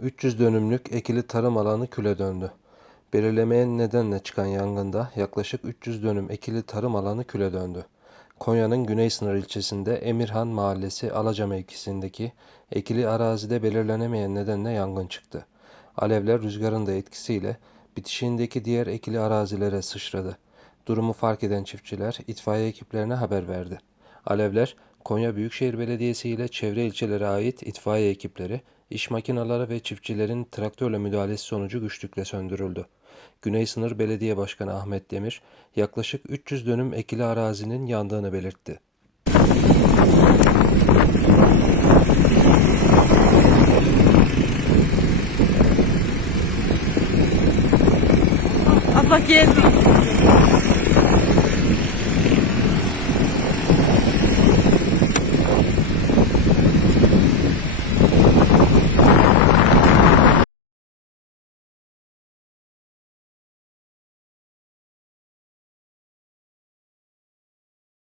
300 dönümlük ekili tarım alanı küle döndü. Belirlemeyen nedenle çıkan yangında yaklaşık 300 dönüm ekili tarım alanı küle döndü. Konya'nın Güney Sınır ilçesinde Emirhan Mahallesi Alaca mevkisindeki ekili arazide belirlenemeyen nedenle yangın çıktı. Alevler rüzgarın da etkisiyle bitişiğindeki diğer ekili arazilere sıçradı. Durumu fark eden çiftçiler itfaiye ekiplerine haber verdi. Alevler Konya Büyükşehir Belediyesi ile çevre ilçelere ait itfaiye ekipleri, iş makineleri ve çiftçilerin traktörle müdahalesi sonucu güçlükle söndürüldü. Güney Sınır Belediye Başkanı Ahmet Demir, yaklaşık 300 dönüm ekili arazinin yandığını belirtti. Abla geldi.